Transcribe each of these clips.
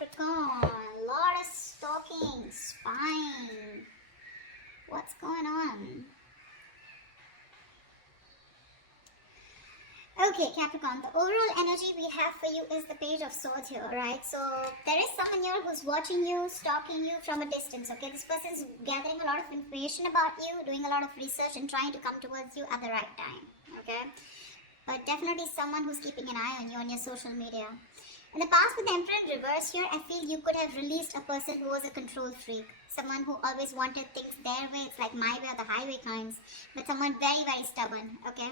Capricorn. Lot of stalking, spying. What's going on? Okay, Capricorn, the overall energy we have for you is the Page of Swords here, right? So there is someone here who's watching you, stalking you from a distance, okay? This person's gathering a lot of information about you, doing a lot of research and trying to come towards you at the right time, okay? But definitely someone who's keeping an eye on you on your social media. In the past with the Emperor in reverse here, I feel you could have released a person who was a control freak. Someone who always wanted things their way, it's like my way or the highway kinds. But someone very, very stubborn, okay?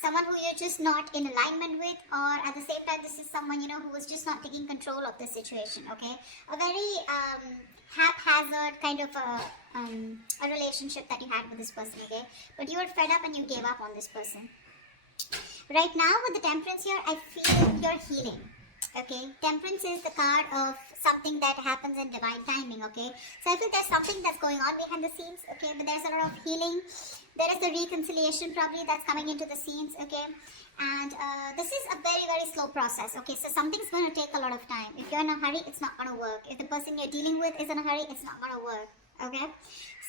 Someone who you're just not in alignment with, or at the same time, this is someone, who was just not taking control of the situation, okay? A very haphazard kind of a relationship that you had with this person, okay? But you were fed up and you gave up on this person. Right now, with the Temperance here, I feel you're healing. Okay, Temperance is the card of something that happens in divine timing, okay? So I feel there's something that's going on behind the scenes, okay? But there's a lot of healing. There is the reconciliation probably that's coming into the scenes, okay? And this is a very, very slow process, okay? So something's going to take a lot of time. If you're in a hurry, it's not going to work. If the person you're dealing with is in a hurry, it's not going to work, okay?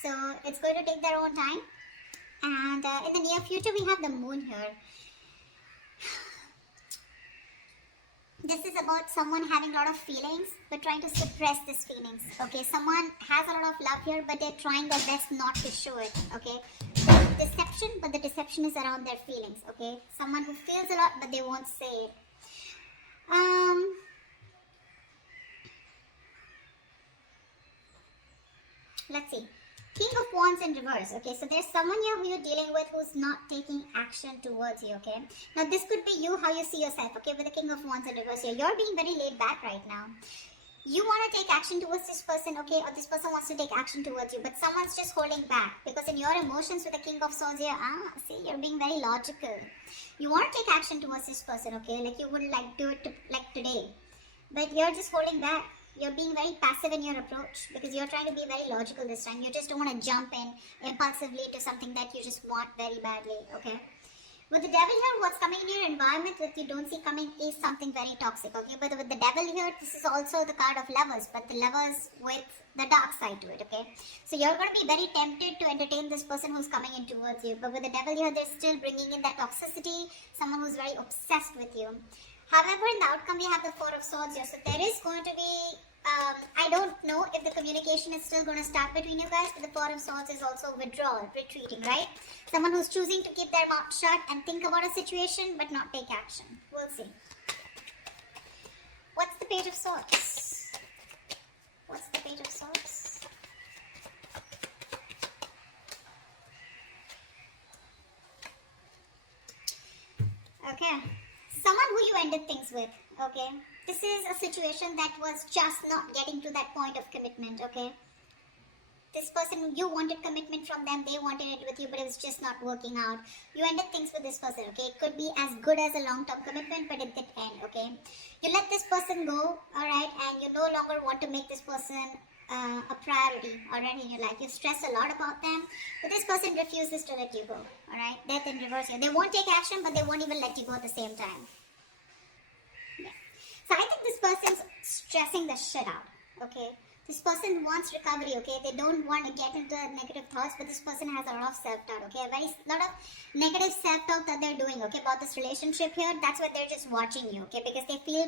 So it's going to take their own time. And in the near future, we have the Moon here. This is about someone having a lot of feelings but trying to suppress these feelings, okay? Someone has a lot of love here but they're trying their best not to show it, okay? There's deception, but the deception is around their feelings, okay? Someone who feels a lot but they won't say it. Let's see. King of Wands in reverse, okay? So there's someone here who you're dealing with who's not taking action towards you, okay? Now this could be you, how you see yourself, okay? With the King of Wands in reverse here. You're being very laid back right now. You want to take action towards this person, okay? Or this person wants to take action towards you, but someone's just holding back. Because in your emotions with the King of Swords here, see, you're being very logical. You want to take action towards this person, okay? Like you would like do it like today. But you're just holding back. You're being very passive in your approach because you're trying to be very logical this time. You just don't want to jump in impulsively to something that you just want very badly, okay? With the Devil here, what's coming in your environment that you don't see coming is something very toxic, okay? But with the Devil here, this is also the card of Lovers, but the Lovers with the dark side to it, okay? So you're going to be very tempted to entertain this person who's coming in towards you. But with the Devil here, they're still bringing in that toxicity, someone who's very obsessed with you. However, in the outcome, we have the Four of Swords here. So there is going to be, I don't know if the communication is still going to start between you guys, but the Four of Swords is also withdrawal, retreating, right? Someone who's choosing to keep their mouth shut and think about a situation, but not take action. We'll see. What's the Page of Swords? What's the Page of Swords? Okay. Someone who you ended things with, okay? This is a situation that was just not getting to that point of commitment, okay? This person, you wanted commitment from them, they wanted it with you, but it was just not working out. You ended things with this person, okay? It could be as good as a long-term commitment, but it did end, okay? You let this person go, alright, and you no longer want to make this person a priority already in your life. You stress a lot about them, but this person refuses to let you go, alright? Death in reverse here. They won't take action, but they won't even let you go at the same time. Yeah. So I think this person's stressing the shit out, okay? This person wants recovery, okay? They don't want to get into negative thoughts, but this person has a lot of self-doubt, okay? A lot of negative self-doubt that they're doing, okay? About this relationship here, that's why they're just watching you, okay? Because they feel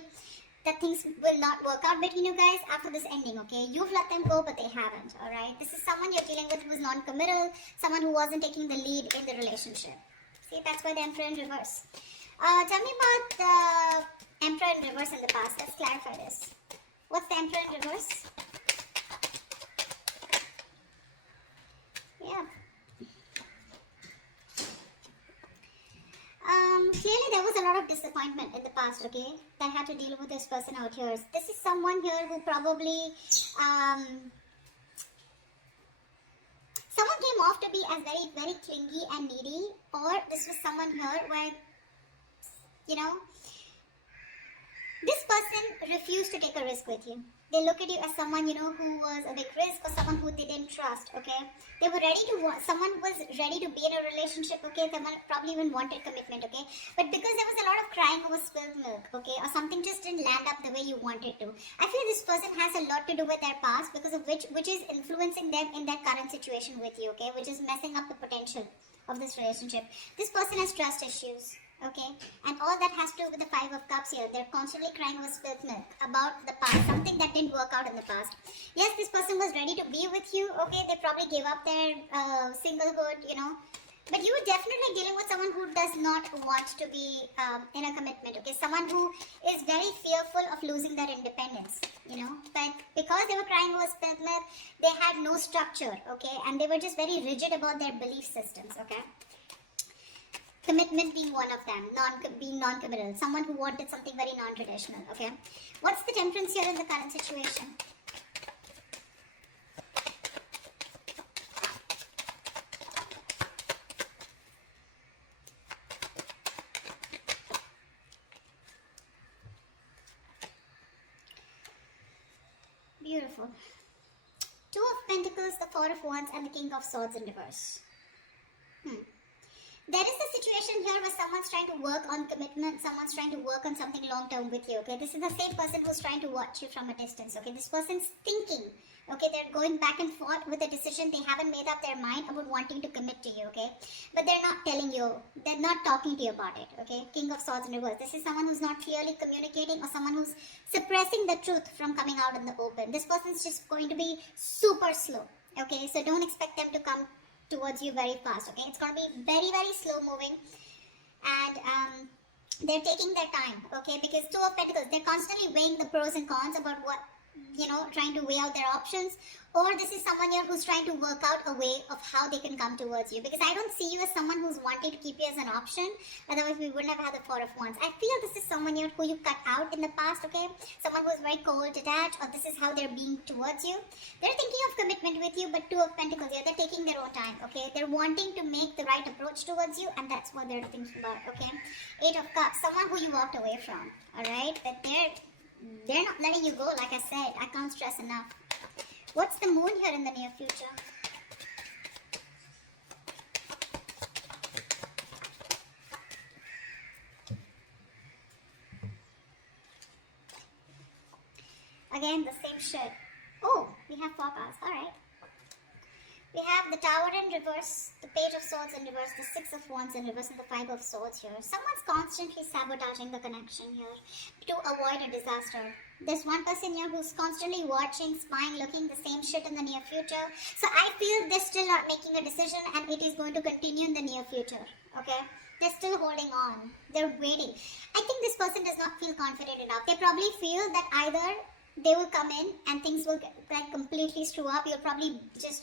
that things will not work out between you guys after this ending, okay? You've let them go, but they haven't, alright? This is someone you're dealing with who's non-committal, someone who wasn't taking the lead in the relationship. See, that's why the Emperor in reverse. Tell me about the Emperor in reverse in the past. Let's clarify this. What's the Emperor in reverse? Yeah. Clearly there was a lot of disappointment in the past, okay, that had to deal with this person out here. This is someone here who probably, someone came off to be as very, very clingy and needy, or this was someone here where, This person refused to take a risk with you. They look at you as someone, who was a big risk, or someone who they didn't trust, okay? They were ready to, someone was ready to be in a relationship, okay? They probably even wanted commitment, okay? But because there was a lot of crying over spilled milk, okay? Or something just didn't land up the way you wanted to. I feel this person has a lot to do with their past, because of which is influencing them in their current situation with you, okay? Which is messing up the potential of this relationship. This person has trust issues. Okay, and all that has to do with the Five of Cups here. They're constantly crying over spilled milk about the past, something that didn't work out in the past. Yes, this person was ready to be with you. Okay, they probably gave up their singlehood, but you were definitely dealing with someone who does not want to be in a commitment. Okay, someone who is very fearful of losing their independence. But because they were crying over spilled milk, they had no structure. Okay, and they were just very rigid about their belief systems. Okay. Commitment being one of them, being non-committal, someone who wanted something very non-traditional, okay? What's the temperance here in the current situation? Beautiful. Two of Pentacles, the Four of Wands, and the King of Swords in reverse. There is a situation here where someone's trying to work on commitment, someone's trying to work on something long-term with you, okay? This is the same person who's trying to watch you from a distance, okay? This person's thinking, okay? They're going back and forth with a decision. They haven't made up their mind about wanting to commit to you, okay? But they're not telling you, they're not talking to you about it, okay? King of Swords in reverse. This is someone who's not clearly communicating, or someone who's suppressing the truth from coming out in the open. This person's just going to be super slow, okay? So don't expect them to come towards you very fast, okay? It's going to be very, very slow moving, and they're taking their time, okay? Because Two of Pentacles, they're constantly weighing the pros and cons about what, trying to weigh out their options. Or this is someone here who's trying to work out a way of how they can come towards you, because I don't see you as someone who's wanting to keep you as an option. Otherwise we wouldn't have had the Four of Wands. I feel this is someone here who you cut out in the past, okay? Someone who's very cold, detached, or this is how they're being towards you. They're thinking of commitment with you, but Two of Pentacles here, they're taking their own time, okay? They're wanting to make the right approach towards you, and that's what they're thinking about, okay? Eight of Cups, someone who you walked away from, alright? But they're not letting you go, like I said. I can't stress enough. What's the moon here in the near future? Again, the same shit. Oh, we have 4 cards. Alright. We have the Tower in reverse, the Page of Swords in reverse, the Six of Wands in reverse, and the Five of Swords here. Someone's constantly sabotaging the connection here to avoid a disaster. There's one person here who's constantly watching, spying, looking the same shit in the near future. So I feel they're still not making a decision, and it is going to continue in the near future. Okay? They're still holding on. They're waiting. I think this person does not feel confident enough. They probably feel that either they will come in and things will completely screw up. You'll probably just,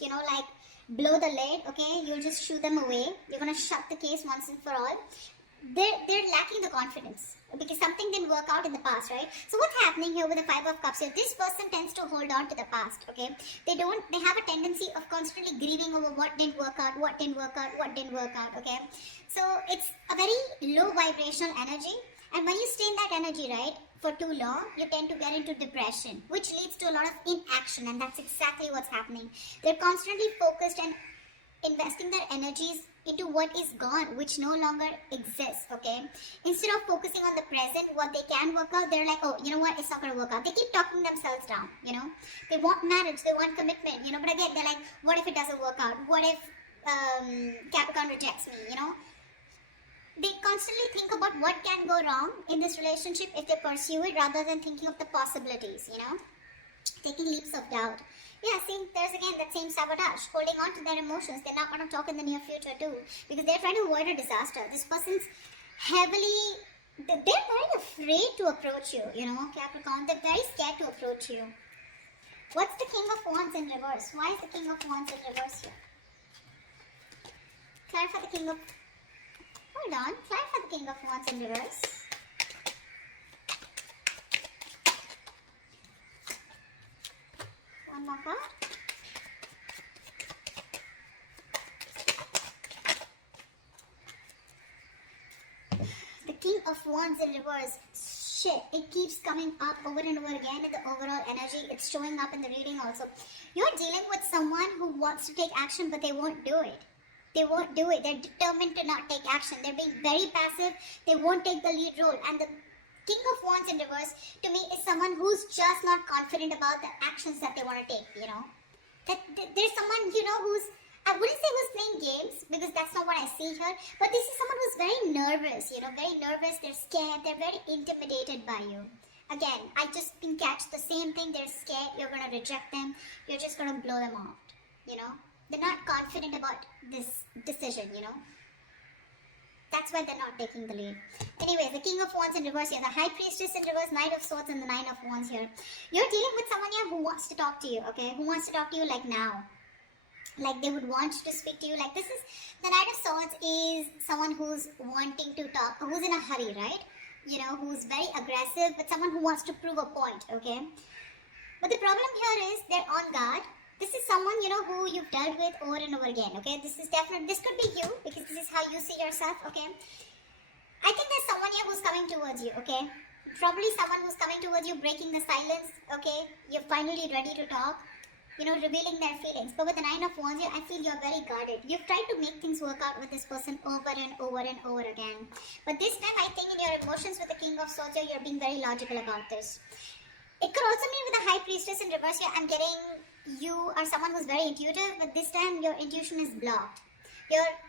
blow the lid, okay? You'll just shoo them away. You're going to shut the case once and for all. They're lacking the confidence because something didn't work out in the past, right? So what's happening here with the Five of Cups here? This person tends to hold on to the past, okay? They have a tendency of constantly grieving over what didn't work out, okay? So it's a very low vibrational energy, and when you stay in that energy, right, for too long, you tend to get into depression, which leads to a lot of inaction, and that's exactly what's happening. They're constantly focused and investing their energies into what is gone, which no longer exists, okay? Instead of focusing on the present, what they can work out, they're like, oh, you know what, it's not going to work out. They keep talking themselves down, They want marriage, they want commitment, but again, they're like, what if it doesn't work out? What if Capricorn rejects me, They constantly think about what can go wrong in this relationship if they pursue it, rather than thinking of the possibilities, Taking leaps of doubt. Yeah, see, there's again that same sabotage, holding on to their emotions. They're not going to talk in the near future too, because they're trying to avoid a disaster. This person's they're very afraid to approach you, Capricorn. They're very scared to approach you. What's the King of Wands in reverse? Why is the King of Wands in reverse here? Clarify the King of... Hold on. Clarify the King of Wands in reverse. One more card. The King of Wands in reverse. shit, it keeps coming up over and over again in the overall energy. It's showing up in the reading also. You're dealing with someone who wants to take action, but they won't do it. They won't do it. They're determined to not take action. They're being very passive. They won't take the lead role. And the King of Wands in reverse, to me, is someone who's just not confident about the actions that they want to take, you know. There's someone, you know, who's, I wouldn't say who's playing games, because that's not what I see here, but this is someone who's very nervous, you know, very nervous, they're scared, they're very intimidated by you. Again, I just can catch the same thing, they're scared, you're going to reject them, you're just going to blow them off, you know. They're not confident about this decision, you know. That's why they're not taking the lead. Anyway, the King of Wands in reverse here, the High Priestess in reverse, Knight of Swords, and the Nine of Wands here. You're dealing with someone here who wants to talk to you, okay? Who wants to talk to you like now. Like they would want to speak to you. Like this is, the Knight of Swords is someone who's wanting to talk, who's in a hurry, right? You know, who's very aggressive, but someone who wants to prove a point, okay? But the problem here is they're on guard. This is someone, you know, who you've dealt with over and over again, okay? This could be you, because this is how you see yourself, okay? I think there's someone here who's coming towards you, okay? Probably someone who's coming towards you, breaking the silence, okay? You're finally ready to talk, you know, revealing their feelings. But with the Nine of Wands here, I feel you're very guarded. You've tried to make things work out with this person over and over and over again. But this time, I think in your emotions with the King of Swords here, you're being very logical about this. It could also mean with the High Priestess in reverse here, I'm getting you are someone who's very intuitive, but this time your intuition is blocked.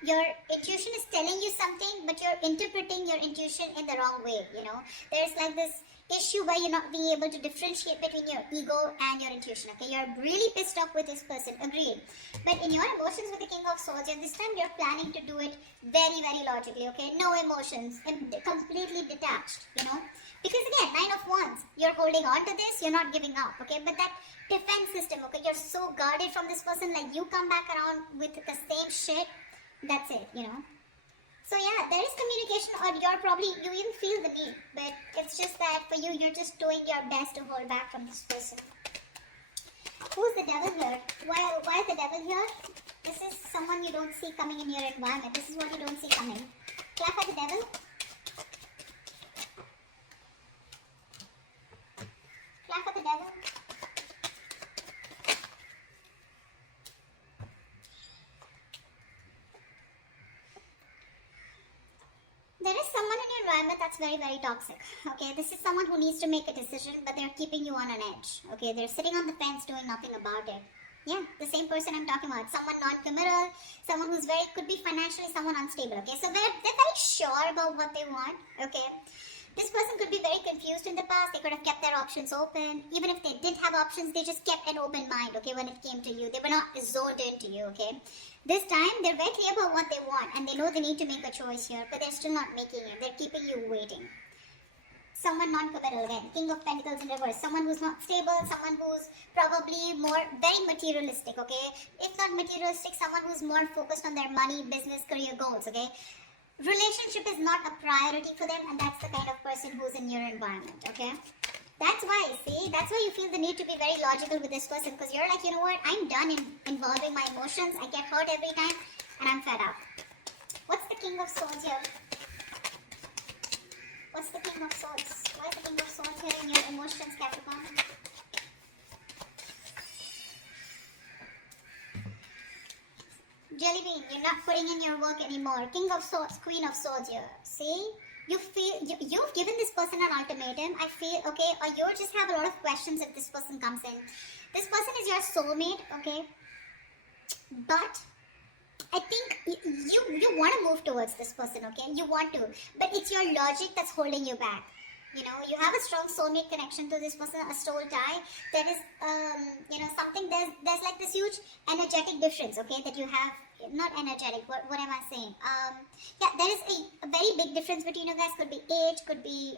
Your intuition is telling you something, but you're interpreting your intuition in the wrong way, you know. There's like this issue where you're not being able to differentiate between your ego and your intuition, okay. You're really pissed off with this person, agreed. But in your emotions with the King of Swords, and this time you're planning to do it very, very logically, okay. No emotions, and completely detached, you know. Because again, Nine of Wands, you're holding on to this, you're not giving up, okay. But that defense system, okay, you're so guarded from this person, like you come back around with the same shit, that's it, you know. So yeah, there is communication, or you even feel the need, but it's just that for you, you're just doing your best to hold back from this person. Who's the devil here? Why is the devil here? This is someone you don't see coming in your environment. This is what you don't see coming. Clap at the devil. Clap at the devil. There is someone in your environment that's very, very toxic. Okay, this is someone who needs to make a decision, but they're keeping you on an edge. Okay, they're sitting on the fence doing nothing about it. Yeah, the same person I'm talking about. Someone non-committal, someone who's could be financially someone unstable. Okay, so they're very sure about what they want. Okay, this person could be very confused in the past. They could have kept their options open. Even if they did have options, they just kept an open mind, okay, when it came to you. They were not zoned into you, okay. This time, they're very clear about what they want, and they know they need to make a choice here, but they're still not making it. They're keeping you waiting. Someone non-committal again, King of Pentacles in reverse, someone who's not stable, someone who's probably very materialistic, okay? If not materialistic, someone who's more focused on their money, business, career goals, okay? Relationship is not a priority for them, and that's the kind of person who's in your environment, okay? That's why you feel the need to be very logical with this person, because you're like, you know what, I'm done involving my emotions, I get hurt every time, and I'm fed up. What's the King of Swords here? What's the King of Swords? Why is the King of Swords here in your emotions, Capricorn? Jelly bean, you're not putting in your work anymore. King of Swords, Queen of Swords here. See? You've given this person an ultimatum. I feel, okay, or you just have a lot of questions if this person comes in. This person is your soulmate, okay? But I think you want to move towards this person, okay? You want to. But it's your logic that's holding you back. You know, you have a strong soulmate connection to this person, a soul tie. There is, you know, something, there's like this huge energetic difference, okay, that you have. Not energetic, what am I saying? Yeah, there is a very big difference between you guys. Could be age, could be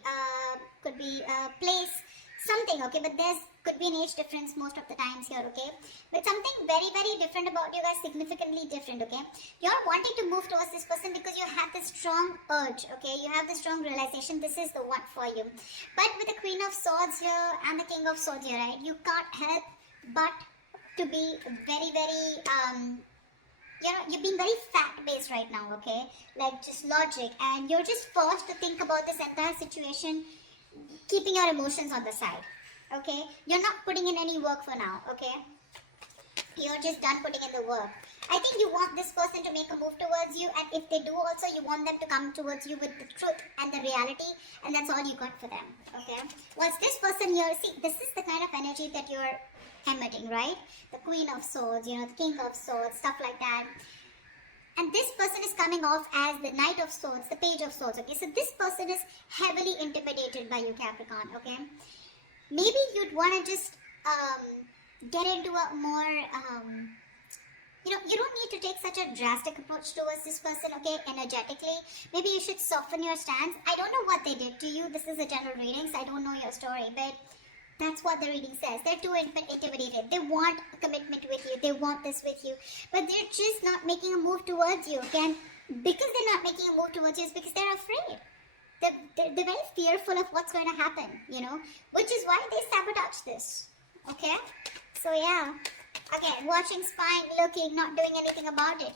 place, something, okay, but could be an age difference most of the times here, okay, but something very, very different about you guys, significantly different, okay. You're wanting to move towards this person because you have this strong urge, okay, you have this strong realization this is the one for you. But with the Queen of Swords here and the King of Swords here, right, you can't help but to be very, very you're being very fact-based right now, okay? Like just logic, and you're just forced to think about this entire situation keeping your emotions on the side. Okay, you're not putting in any work for now. Okay, you're just done putting in the work. I think you want this person to make a move towards you, and if they do also, you want them to come towards you with the truth and the reality, and that's all you got for them. Okay, once this person here, see, this is the kind of energy that you're emitting, right? The Queen of Swords, the King of Swords, stuff like that. And this person is coming off as the Knight of Swords, the Page of Swords. Okay, so this person is heavily intimidated by you, Capricorn. Okay, maybe you'd want to just get into a more you don't need to take such a drastic approach towards this person. Okay, energetically, maybe you should soften your stance. I don't know what they did to you. This is a general reading, so I don't know your story, but that's what the reading says. They're too intimidated. They want a commitment with you. They want this with you, but they're just not making a move towards you. Okay, because they're not making a move towards you is because they're afraid. They're very fearful of what's going to happen, which is why they sabotage this. Okay, so yeah. Again, watching, spying, looking, not doing anything about it,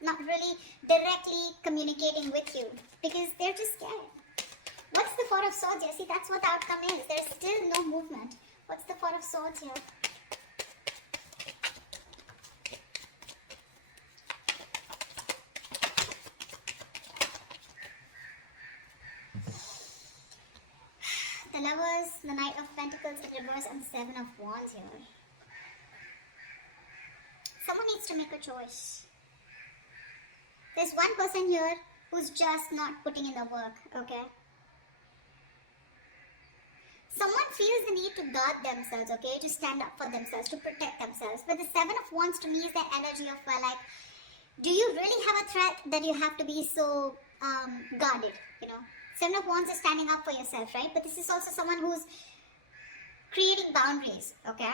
not really directly communicating with you because they're just scared. What's the Four of Swords here? See, that's what the outcome is. There's still no movement. What's the Four of Swords here? The Lovers, the Knight of Pentacles in reverse, and the Seven of Wands here. Someone needs to make a choice. There's one person here who's just not putting in the work, okay? Someone feels the need to guard themselves, okay? To stand up for themselves, to protect themselves. But the Seven of Wands to me is the energy of, like, do you really have a threat that you have to be so guarded, Seven of Wands is standing up for yourself, right? But this is also someone who's creating boundaries, okay?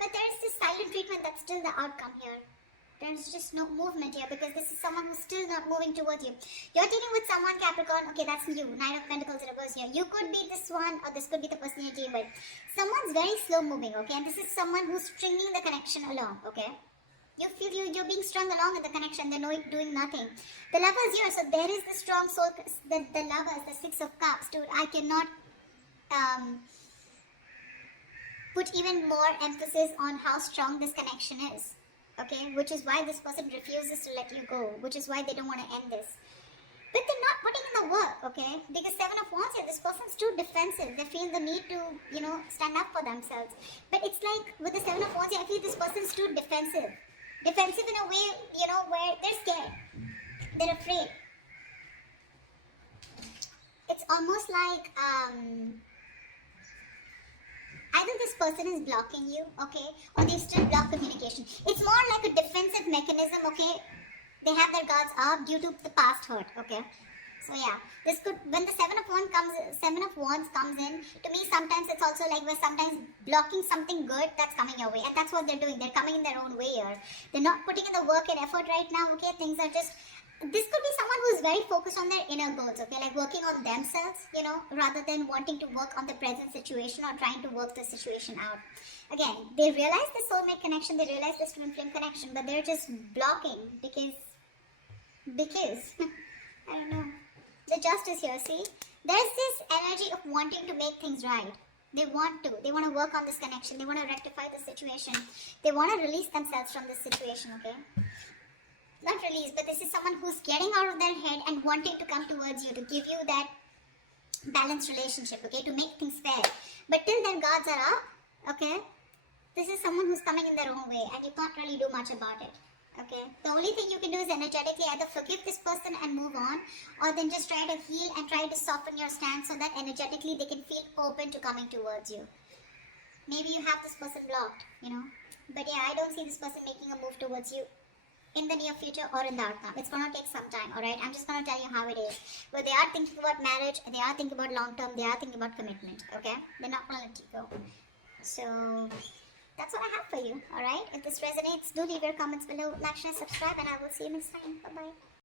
But there is this silent treatment that's still the outcome here. There's just no movement here because this is someone who's still not moving towards you. You're dealing with someone, Capricorn. Okay, that's you. Nine of Pentacles in reverse here. You could be this one or this could be the person you're dealing with. Someone's very slow moving, okay? And this is someone who's stringing the connection along, okay? You feel you're being strung along in the connection. They're doing nothing. The Lovers here. So there is the strong soul. The Lovers, the Six of Cups. Dude, I cannot put even more emphasis on how strong this connection is, okay, which is why this person refuses to let you go, which is why they don't want to end this. But they're not putting in the work, okay, because Seven of Wands here, this person's too defensive. They feel the need to, stand up for themselves. But it's like with the Seven of Wands here, I feel this person's too defensive in a way, where they're scared, they're afraid. It's almost like either this person is blocking you, okay, or they still block communication. It's more like a defensive mechanism, okay. They have their guards up due to the past hurt, okay. So yeah, this could, when the Seven of Wands comes in, to me sometimes it's also like we're sometimes blocking something good that's coming your way, and that's what they're doing. They're coming in their own way here. They're not putting in the work and effort right now, okay. Things are just. This could be someone who's very focused on their inner goals, okay, like working on themselves, rather than wanting to work on the present situation or trying to work the situation out. Again, they realize the soulmate connection, they realize the twin flame connection, but they're just blocking because, I don't know. The Justice here, see? There's this energy of wanting to make things right. They want to work on this connection, they want to rectify the situation, they want to release themselves from this situation, okay? Not release, but this is someone who's getting out of their head and wanting to come towards you to give you that balanced relationship, okay, to make things fair. But till their guards are up, okay, this is someone who's coming in their own way and you can't really do much about it, okay. The only thing you can do is energetically either forgive this person and move on, or then just try to heal and try to soften your stance so that energetically they can feel open to coming towards you. Maybe you have this person blocked, but yeah, I don't see this person making a move towards you in the near future or in the outcome. It's going to take some time, alright? I'm just going to tell you how it is. But they are thinking about marriage, they are thinking about long term, they are thinking about commitment, okay? They're not going to let you go. So, that's what I have for you, alright? If this resonates, do leave your comments below, like, share, subscribe, and I will see you next time. Bye-bye.